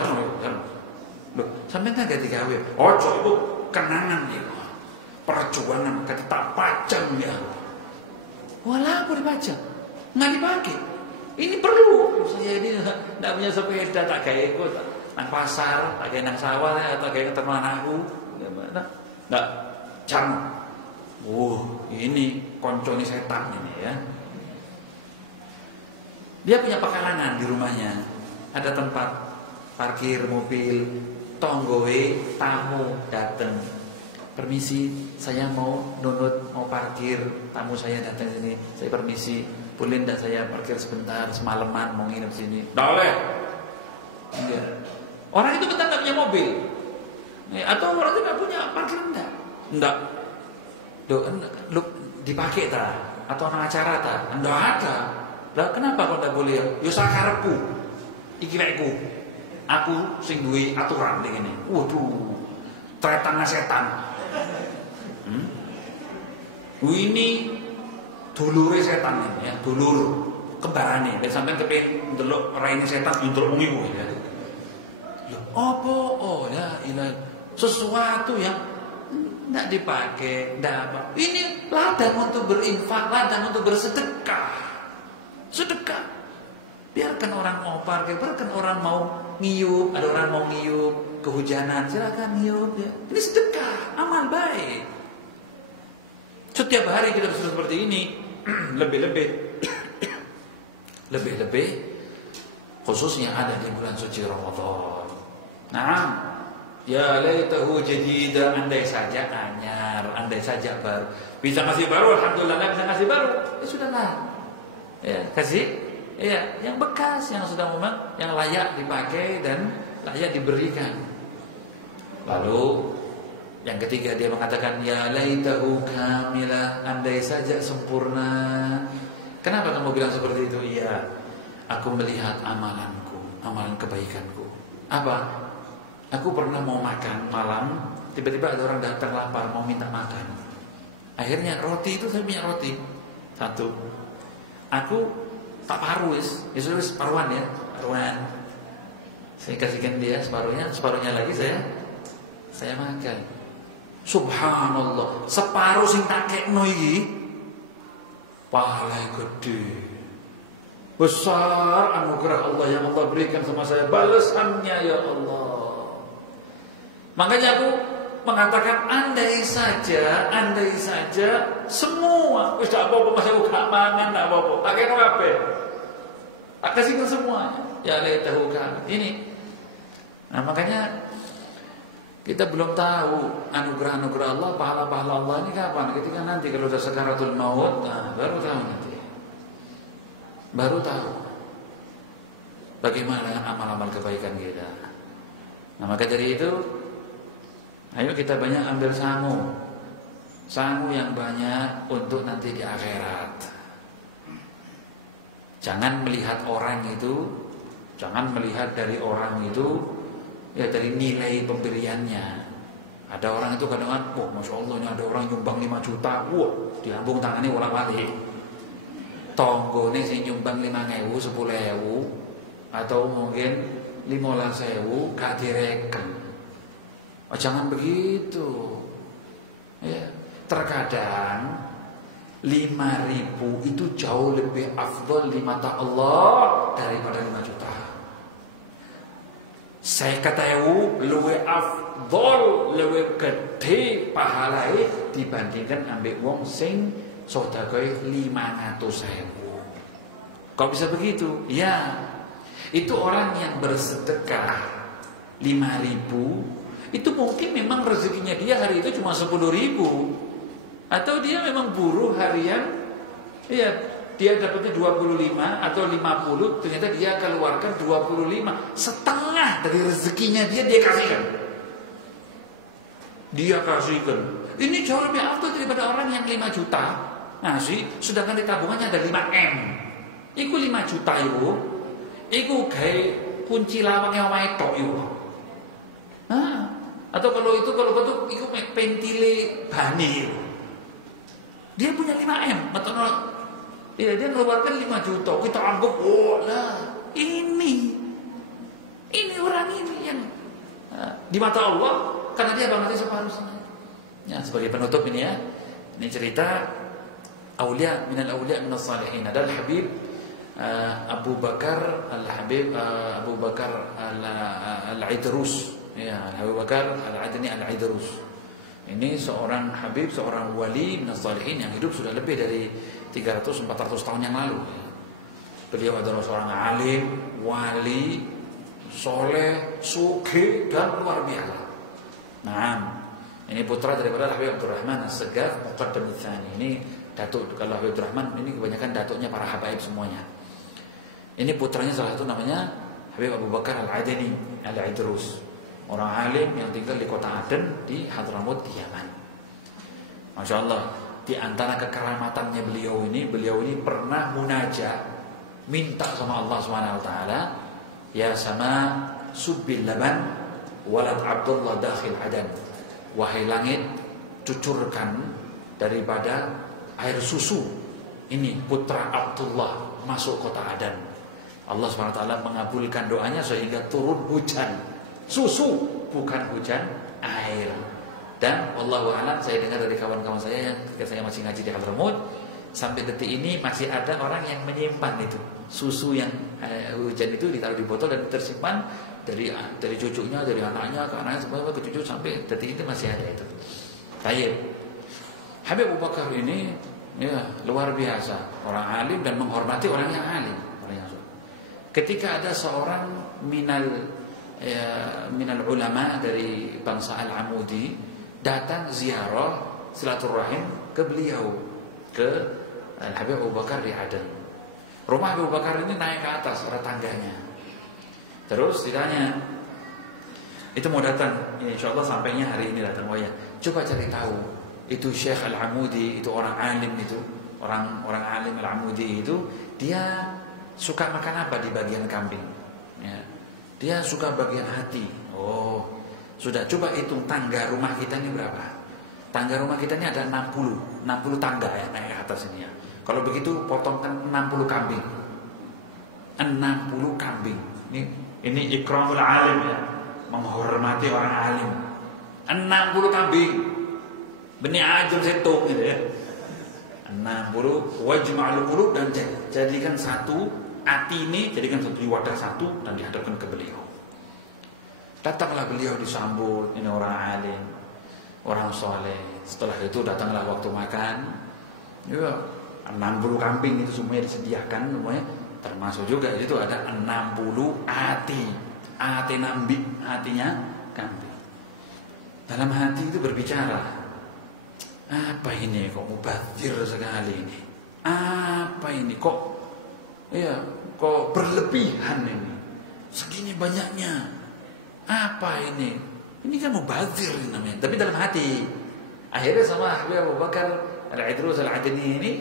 Loh, sampai kan gak digawe. Ojo itu kenangan ya. Perjuangan kata tak pajang ya. Walah aku dipajang. Nggak dipakai. Ini perlu. Saya ini tidak punya sepeda tak kayak aku nang pasar, tak kayak nang sawah, tak kayak ketemu anakku. Nggak, jangan. Ini konconi setan ini ya. Dia punya pekarangan di rumahnya. Ada tempat parkir mobil, tonggoe tamu datang. Permisi, saya mau nunut, mau parkir, tamu saya datang sini. Saya permisi, boleh enggak saya parkir sebentar, semalaman mau nginep sini? Enggak boleh. Enggak. Orang itu betul enggak punya mobil. Atau orang itu enggak punya parkir enggak. Lu dipakai ta? Atau orang acara ta? Enggak ada. Lah kenapa kok enggak boleh? Ya sakarepku. Iki lekku. Aku sing duwe aturan ngene. Waduh. Tretan setan. Ini dulure setan ini ya, dulur kembarane. Nek sampean kepengin ndelok raine setan ndelok wong iku ya. Lho, apa? Oh ya, ini sesuatu yang enggak dipakai, enggak apa. Ini ladang untuk berinfak, ladang untuk bersedekah. Sedekah. Biarkan orang mau parkir, biarkan orang mau ngiyup, ada orang mau ngiyup kehujanan, silakan ngiyup ya. Ini sedekah, amal baik. Setiap hari kita bersedekah seperti ini, lebih-lebih khususnya ada di bulan suci Ramadan. Nah, ya laitahu jadida, andai saja anyar, andai saja baru. Bisa ngasih baru, alhamdulillah. Bisa ngasih baru, ya sudahlah. Ya, kasih ya yang bekas, yang sudah memang yang layak dipakai dan layak diberikan. Lalu yang ketiga dia mengatakan ya laitahu kamilah, andai saja sempurna. Kenapa kamu bilang seperti itu? Iya, aku melihat amalanku, amalan kebaikanku. Apa? Aku pernah mau makan malam, tiba-tiba ada orang datang lapar mau minta makan. Akhirnya roti itu, saya punya roti satu. Aku tak paruh wis paruhan ya, paruhan. Saya kasihkan dia separuhnya lagi saya makan. Subhanallah, separuh sing tak kekno iki pahalanya gede. Besar anugerah Allah yang Allah berikan sama saya, balasannya ya Allah. Makanya aku mengatakan andai saja semua wis tak apa-apa, masa aku gak mangan tak apa-apa. Tak kena kabeh. Tak kasihkan semuanya. Ya laitahu kan. Ini. Nah, makanya kita belum tahu anugerah-anugerah Allah, pahala-pahala Allah ini kapan? Ketika nanti kalau sudah sakaratul maut, nah baru tahu nanti. Baru tahu bagaimana amal-amal kebaikan kita. Nah, maka dari itu ayo kita banyak ambil sangu yang banyak untuk nanti di akhirat. Jangan melihat orang itu, jangan melihat dari orang itu ya dari nilai pemberiannya. Ada orang itu kadang-kadang, wah masya Allah, ada orang nyumbang 5 juta, wah diambung tangannya ulang balik. Tonggone sing nyumbang 5.000, 10.000 atau mungkin 15.000 gak direken. Oh, jangan begitu. Ya, terkadang 5.000 itu jauh lebih afdal di mata Allah daripada 5 juta. Saya kata lebih afdal, lebih gede pahalai dibandingkan ambil wong sing sedekah 500.000. Kok bisa begitu? Ya, itu orang yang bersedekah 5.000 itu mungkin memang rezekinya dia hari itu cuma 10.000. Atau dia memang buruh harian, ya dia dapatnya 25 atau 50, ternyata dia keluarkan 25, setengah dari rezekinya dia kasihkan. Dia kasihkan. Ini jauh lebih afdal daripada orang yang 5 juta ngasih, sedangkan di tabungannya ada 5M. Iku 5 juta itu, iku kayak kunci lawangnya wetok itu. Atau kalau betul, iku pentile bani. Dia punya 5M, atau ya, dia mengeluarkan 5 juta. Kita anggap, oh lah, ini orang ini yang di mata Allah, karena dia banget seharusnya. Ya, sebagai penutup ini ya, ini cerita aulia minal salihin. Ada Habib Abu Bakar Al-Idrus, ya, Abu Bakar Al-Adni Al-Idrus. Ini seorang habib, seorang wali minas salihin yang hidup sudah lebih dari 300-400 tahun yang lalu. Beliau adalah seorang alim, wali, soleh, sugih, dan luar biasa. Nah, ini putra daripada Habib Abdurrahman As-Segaf Muqaddam Tsani. Ini datuk, kalau Habib Abdurrahman ini kebanyakan datuknya para habaib semuanya. Ini putranya salah satu namanya Habib Abu Bakar Al-Adni Al-Idrus. Orang alim yang tinggal di kota Aden di Hadramut di Yaman. Masya Allah, di antara kekeramatannya beliau ini pernah munajat, minta sama Allah SWT, ya sama subbil laban walad Abdullah dakhil Aden. Wahai langit, cucurkan daripada air susu ini putra Abdullah masuk kota Aden. Allah SWT mengabulkan doanya sehingga turun hujan susu, bukan hujan air. Dan wallahu a'lam, saya dengar dari kawan-kawan saya yang ketika saya masih ngaji di Hadramut, sampai detik ini masih ada orang yang menyimpan itu susu yang hujan itu ditaruh di botol dan tersimpan dari cucunya, dari anaknya ke anaknya, semua ke cucu, sampai detik itu masih ada itu. Tayyib. Habib Abu Bakar ini ya luar biasa, orang alim dan menghormati orang yang alim, ketika ada seorang minal ulama dari bangsa Al-Amudi datang ziarah silaturahim ke beliau, ke Habib Abu Bakar di Aden. Rumah Abu Bakar ini naik ke atas arah tangganya. Terus ditanya, itu mau datang, insya Allah sampainya hari ini datang. Oh ya, coba cari tahu itu Syekh Al-Amudi, itu orang alim itu, orang alim Al-Amudi itu, dia suka makan apa di bagian kambing? Ya. Dia suka bagian hati. Oh, sudah, coba hitung tangga rumah kita ini berapa? Tangga rumah kita ini ada 60 tangga ya naik ke atas ini ya. Kalau begitu potongkan 60 kambing. 60 kambing. Ini ikramul alim ya, menghormati orang alim. 60 kambing. Benih ajam setung gitu ya. 60 wajma'ul qulub, dan jadikan satu hati ini, jadikan satu di wadah satu dan dihadapkan ke beliau. Datanglah beliau disambut, ini orang alim, orang soleh. Setelah itu datanglah waktu makan. Ya, 60 kambing itu semuanya disediakan, semuanya termasuk juga itu ada 60 hati nambi, hatinya kambing. Dalam hati itu berbicara, apa ini kok mubazir sekali ini? Apa ini kok berlebihan ini? Segini banyaknya. Apa ini? Ini kan mubazir namanya. Tapi dalam hati. Akhirnya sama Habib Abu Bakar Al-Idrus Al-Adni ini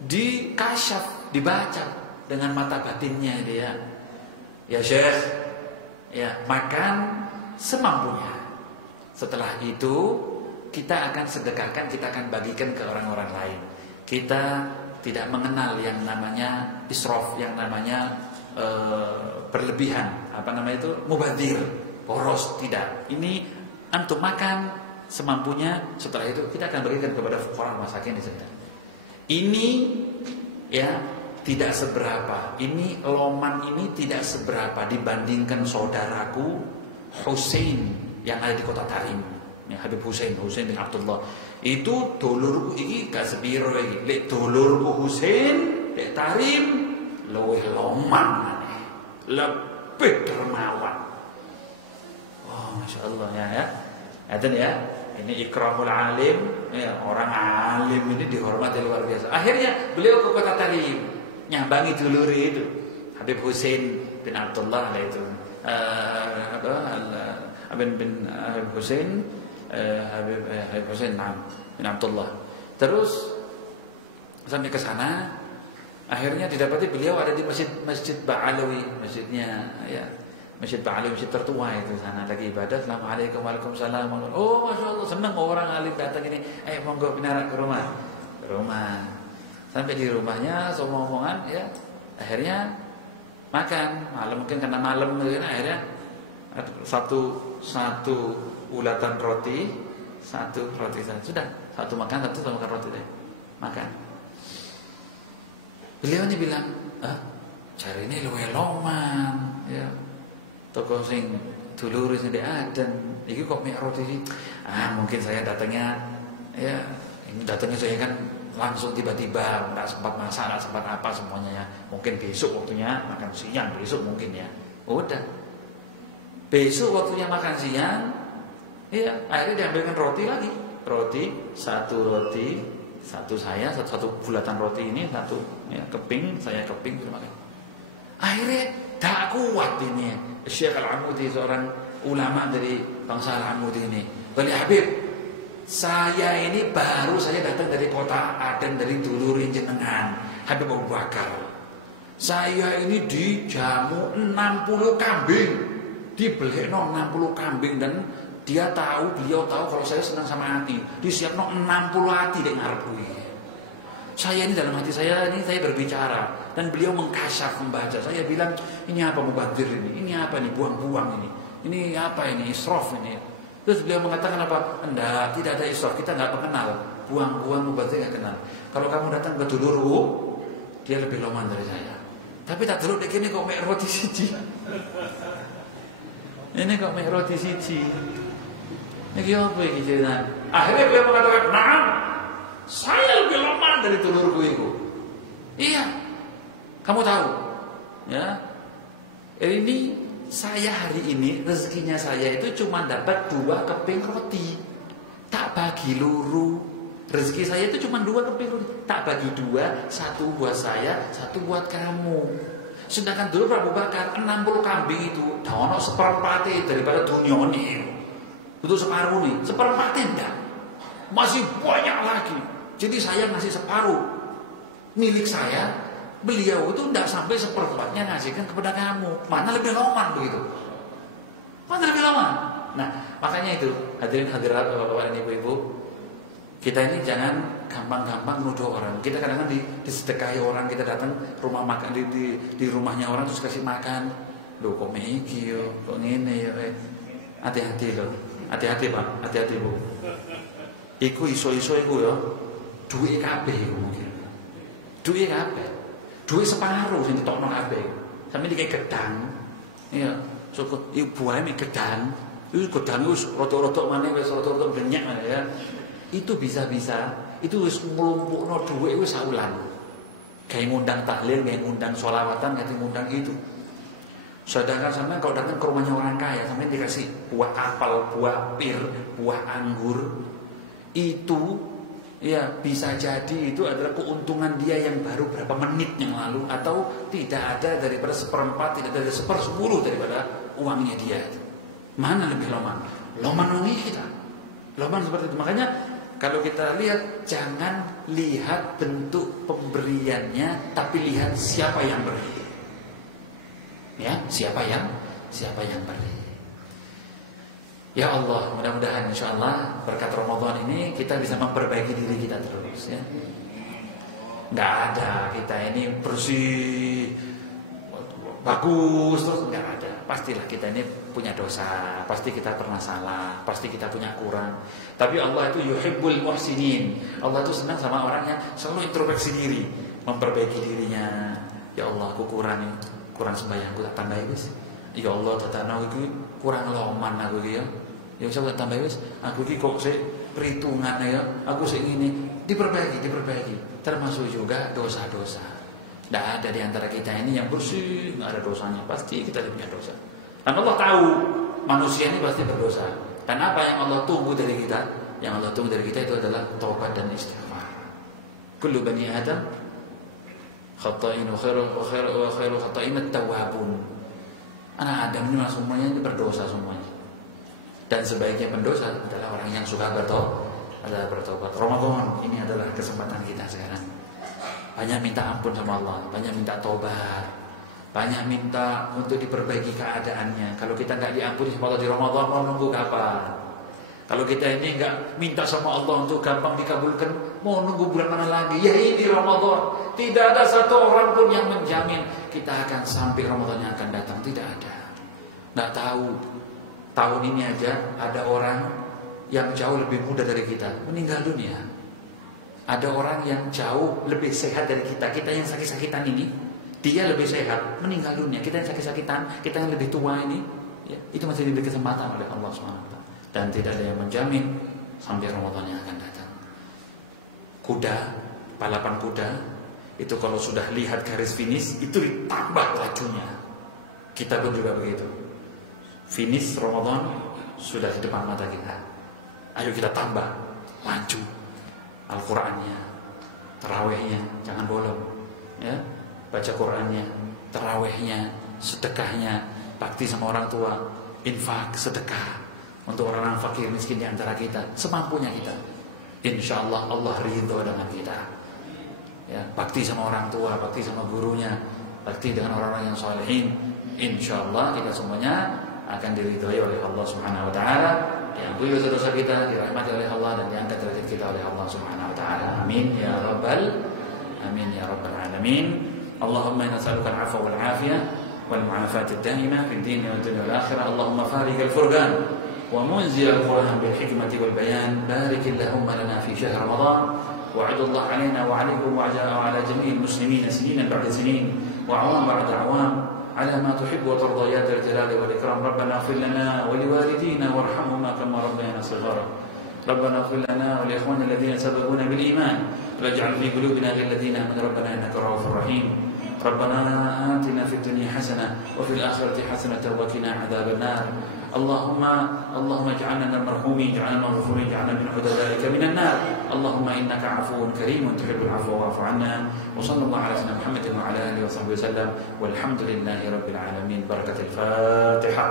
dikasyaf, dibaca dengan mata batinnya dia. Ya Syekh, ya makan semampunya. Setelah itu kita akan sedekahkan, kita akan bagikan ke orang-orang lain. Kita tidak mengenal yang namanya israf, yang namanya berlebihan, apa namanya itu, mubadzir, boros, tidak. Ini antum makan semampunya, setelah itu kita akan berikan kepada fuqara masakin di sana. Ini ya tidak seberapa. Ini loman ini tidak seberapa dibandingkan saudaraku Husain yang ada di kota Tarim. Ya, Habib Husain bin Abdullah. Itu dulurku iki gak sepiro iki. Lek dulurku Husain lek Tarim luwih loman, lebih dermawan. Oh, masya Allah ya. Ada ya. Ini ikramul alim, ya, orang alim ini dihormati luar biasa. Akhirnya beliau ke kota Tarim, nyambangi dulur itu Habib Husain bin Abdullah itu, Habib Husain bin Abdullah. Terus sampai ke sana, akhirnya didapati beliau ada di Masjid Ba'alawi, masjidnya ya. Masjid Ba'alawi, masjid tertua itu sana lagi ibadah. Assalamualaikum, waalaikumsalam. Oh, masya Allah, senang orang alim datang ini. Monggo pinarak ke rumah. Ke rumah. Sampai di rumahnya, semua omongan ya. Akhirnya makan. Malam mungkin karena malam, akhirnya satu ulatan roti, satu roti saja. Sudah, satu makan roti deh. Makan. Beliau ini bilang, cari ini luwe loman, ya. Toko sing dulur sing adan iki kok mek roti sih. Mungkin saya datangnya ya, ini datangnya saya kan langsung tiba-tiba, enggak sempat masak, enggak sempat apa semuanya ya. Mungkin besok waktunya makan siang, besok mungkin ya. Udah. Besok waktunya makan siang, ya, akhirnya diambilkan roti lagi. Satu saya, satu bulatan roti ini, satu ya, keping, saya keping terima kasih. Akhirnya tak kuat ini. Syekh Al-Amudi, seorang ulama dari bangsa Al-Amudi ini. Wali Habib, saya ini baru saja datang dari kota Aden, dari dulur jenengan Habib Abu Bakar. Saya ini dijamu 60 kambing, dibelekno 60 kambing, dan beliau tahu kalau saya senang sama hati. Disiapno 60 hati dek ngarep kuwi. Saya ini dalam hati saya ini saya berbicara. Dan beliau mengkasyaf membaca. Saya bilang, ini apa mubadzir ini? Ini apa nih buang-buang ini? Ini apa ini? Israf ini. Terus beliau mengatakan apa? Enggak, tidak ada israf. Kita enggak mengenal. Buang-buang mubadzir enggak kenal. Kalau kamu datang ke dulurku, dia lebih loman dari saya. Tapi tak dulu dek ini kok mek roti siji. Ini kok mek roti siji. Ini apa ini cerita? Akhirnya beliau mengatakan, "Nah, saya lebih loman dari dulurku itu." Iya. Kamu tahu, ya? Ini saya hari ini rezekinya saya itu cuma dapat 2 keping roti, tak bagi luru. Rezeki saya itu cuma 2 keping roti, tak bagi 2, 1 buat saya, 1 buat kamu. Sedangkan dulu Abu Bakar 60 kambing itu, dono seperempatnya daripada dunia ini. Itu separuh nih, seperempatnya enggak, masih banyak lagi. Jadi saya ngasih separuh milik saya. Beliau itu tidak sampai seperempatnya ngasihkan kepada kamu. Mana lebih loman begitu? Mana lebih loman? Nah, makanya itu hadirin hadirat bapak-bapak dan ibu-ibu, kita ini jangan gampang-gampang nuduh orang. Kita kadang-kadang disedekahi orang, kita datang rumah makan di rumahnya orang terus kasih makan. Loh kok iki yo, kok ngene yo. Hati-hati loh. Hati-hati Pak, hati-hati Bu. Iku iso-iso iku yo duwe kabeh iku mungkin. Duwe kabeh. Duit separuh sing ditokno kabeh. Sampe iki gedang. Iya, soko ibu ae mek gedang. Iku gedang wis rada-rada maneh wis rada-rada banyak ya. Itu bisa-bisa itu wis nglumpukno duit wis saulan. Kayak ngundang tahlil, kayak ngundang sholawatan, kayak ngundang itu. Sedangkan sampean kalau datang ke rumahnya orang kaya, sampean dikasih buah apel, buah pir, buah anggur. Itu ya bisa jadi itu adalah keuntungan dia yang baru berapa menit yang lalu, atau tidak ada daripada 1/4, tidak ada 1/10 daripada uangnya dia. Mana lebih loman? Loman uangnya kita. Loman seperti itu. Makanya kalau kita lihat, jangan lihat bentuk pemberiannya, tapi lihat siapa yang beri. Ya, siapa yang beri. Ya Allah, mudah-mudahan insya Allah berkat Ramadan ini kita bisa memperbaiki diri kita terus ya. Nggak ada kita ini bersih, bagus terus, nggak ada. Pastilah kita ini punya dosa, pasti kita pernah salah, pasti kita punya kurang. Tapi Allah itu yuhibbul muhsinin. Allah itu senang sama orang yang selalu introspeksi diri, memperbaiki dirinya. Ya Allah, aku kurang sembahyangku, tak tambahi wis. Ya Allah, tatana iki kurang loman aku iki ya. Ya wis tak tambahi wis. Aku iki kok sik perhitungan ya. Aku sik ngene, diperbaiki. Termasuk juga dosa-dosa. Tidak ada di antara kita ini yang bersih, nggak ada dosanya. Pasti kita punya dosa. Dan Allah tahu manusia ini pasti berdosa. Dan apa yang Allah tunggu dari kita? Yang Allah tunggu dari kita itu adalah taubat dan istighfar. Kullu bani Adam khata'in wa khairu khata'in at-tawwabun. Anak Adam ini semuanya berdosa semuanya. Dan sebaiknya pendosa adalah orang yang suka bertobat. Ramadan ini adalah kesempatan kita sekarang. Banyak minta ampun sama Allah, banyak minta tobat, banyak minta untuk diperbaiki keadaannya. Kalau kita nggak diampuni sama Allah di Ramadan, mau nunggu kapan? Kalau kita ini nggak minta sama Allah untuk gampang dikabulkan, mau nunggu bulan mana lagi? Ya ini Ramadan. Tidak ada satu orang pun yang menjamin kita akan sampai Ramadan yang akan datang. Tidak ada. Nggak tahu. Tahun ini aja ada orang yang jauh lebih muda dari kita meninggal dunia. Ada orang yang jauh lebih sehat dari kita. Kita yang sakit-sakitan ini, dia lebih sehat, meninggal dunia. Kita yang sakit-sakitan, kita yang lebih tua ini, ya, itu masih diberi kesempatan oleh Allah SWT. Dan tidak ada yang menjamin sampai Ramadan yang akan datang. Kuda, balapan kuda, itu kalau sudah lihat garis finish, itu ditambah lajunya. Kita pun juga begitu. Finish Ramadan sudah di depan mata kita. Ayo kita tambah, maju. Al-Qurannya, tarawehnya, jangan bolong, ya, baca Qurannya, tarawehnya, sedekahnya, bakti sama orang tua, infak, sedekah untuk orang-orang fakir miskin di antara kita, semampunya kita. Insya Allah Allah ridho dengan kita. Ya, bakti sama orang tua, bakti sama gurunya, bakti dengan orang-orang yang solehin. Insya Allah kita semuanya akan diridhoi oleh Allah Subhanahu Wa Taala. Diampuni dosa-dosa kita, dirahmati oleh Allah dan diangkat derajat kita oleh Allah Subhanahu Wa Taala. Amin ya rabbal alamin. Allahumma inna nas'aluka al-'afwa wal 'afiyah wal mu'afata ad-da'imah fid din wad dunya wal akhirah. Allahumma farik al-furqan wa munzil al-Qur'an bil hikmati wal bayan. Barik Allahumma lana fi shahr Ramadan wa'id Allah 'alaina wa 'alaykum wa 'ala jami'il muslimin sinin ba'da sinin wa 'awam ba'da 'awam. على ما تحب وترضى يا ذا الجلال والإكرام. ربنا اغفر لنا ولوالدينا وارحمهما كما ربيانا صغارا. ربنا اغفر لنا ولإخواننا الذين سبقونا بالإيمان ولا تجعل في قلوبنا للذين آمنوا ربنا إنك رؤوف رحيم. ربنا آتنا في الدنيا حسنة وفي الآخرة حسنة وقنا عذاب النار. اللهم اجعلنا من المرحومين، اجعلنا مغفورين، اجعلنا من عتقائك من النار. اللهم إنك عفو كريم تحب العفو واعف عنا. وصلى الله على سيدنا محمد وعلى آله وصحبه وسلم والحمد لله رب العالمين. بركة الفاتحة.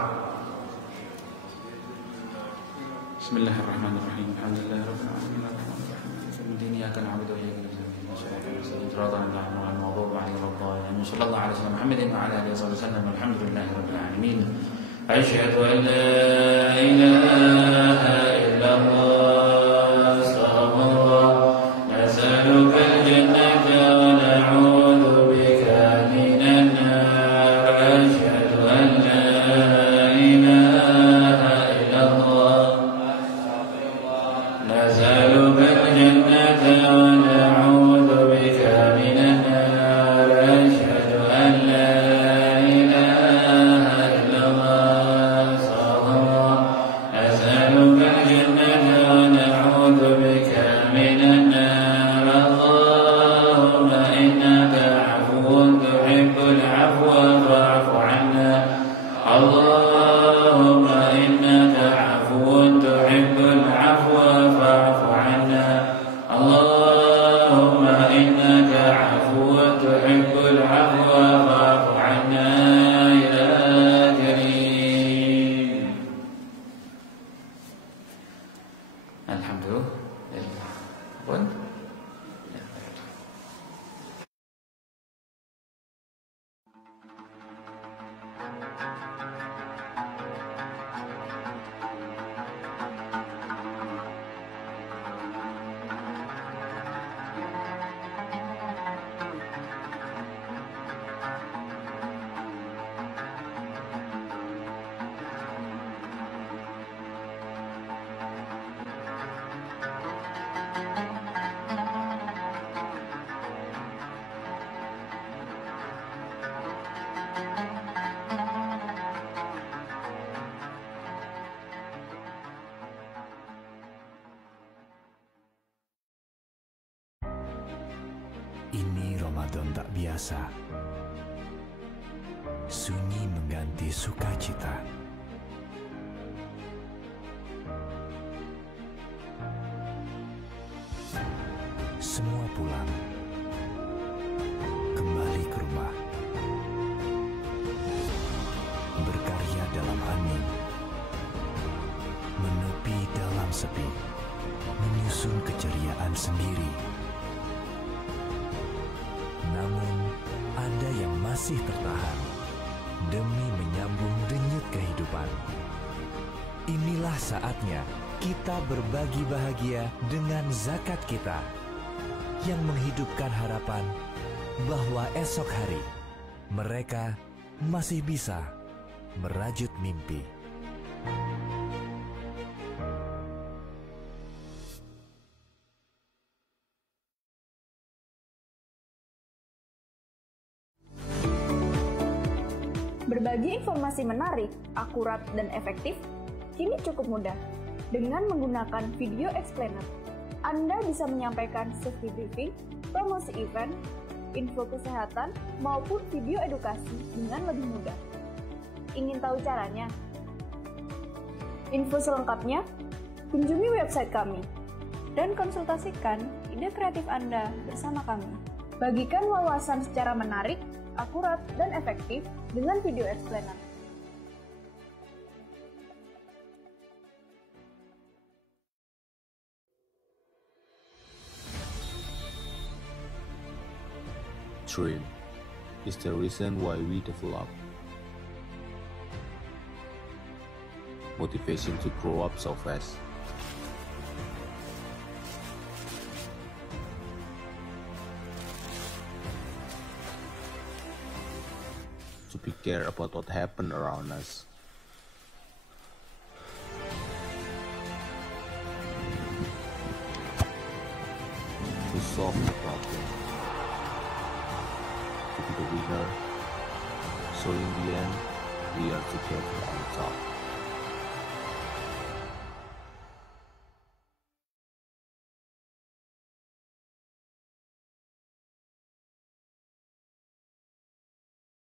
بسم الله الرحمن الرحيم. الحمد لله رب العالمين الرحمن الرحيم مالك يوم الدين إياك نعبد وإياك نستعين صراط المستقيم صراط الذين أنعمت عليهم غير المغضوب عليهم ولا الضالين. صلى الله على سيدنا محمد وعلى آله وصحبه وسلم والحمد لله رب العالمين. أشهد أن لا إله إلا الله استغفر الله. نسألك الجنة ونعوذ بك من النار. أشهد أن لا إله إلا الله. نسألك الجنة ونعوذ بك من النار. أشهد أن لا إله إلا الله. نسألك الجنة ونعوذ بك من النار. اللهم إنك عفو تحب العفو فاعف عنا. اللهم إنك عفو تحب العفو فاعف عنا. اللهم إنك عفو تحب العفو فاعف عنا يا كريم. Alhamdulillah. Pun Ini Ramadan tak biasa. Sunyi mengganti sukacita. Semua pulang, kembali ke rumah, berkarya dalam angin, menepi dalam sepi, menyusun keceriaan sendiri. Namun, ada yang masih tertahan demi menyambung denyut kehidupan. Inilah saatnya kita berbagi bahagia dengan zakat kita yang menghidupkan harapan bahwa esok hari mereka masih bisa merajut mimpi. Berbagi informasi menarik, akurat, dan efektif kini cukup mudah. Dengan menggunakan video explainer, Anda bisa menyampaikan safety briefing, promosi event, info kesehatan, maupun video edukasi dengan lebih mudah. Ingin tahu caranya? Info selengkapnya, kunjungi website kami dan konsultasikan ide kreatif Anda bersama kami. Bagikan wawasan secara menarik, akurat, dan efektif dengan video explainer. Dream is the reason why we develop. Motivation to grow up so fast. To be care about what happened around us. To solve the problem. To be the winner. So in the end, we are together on top.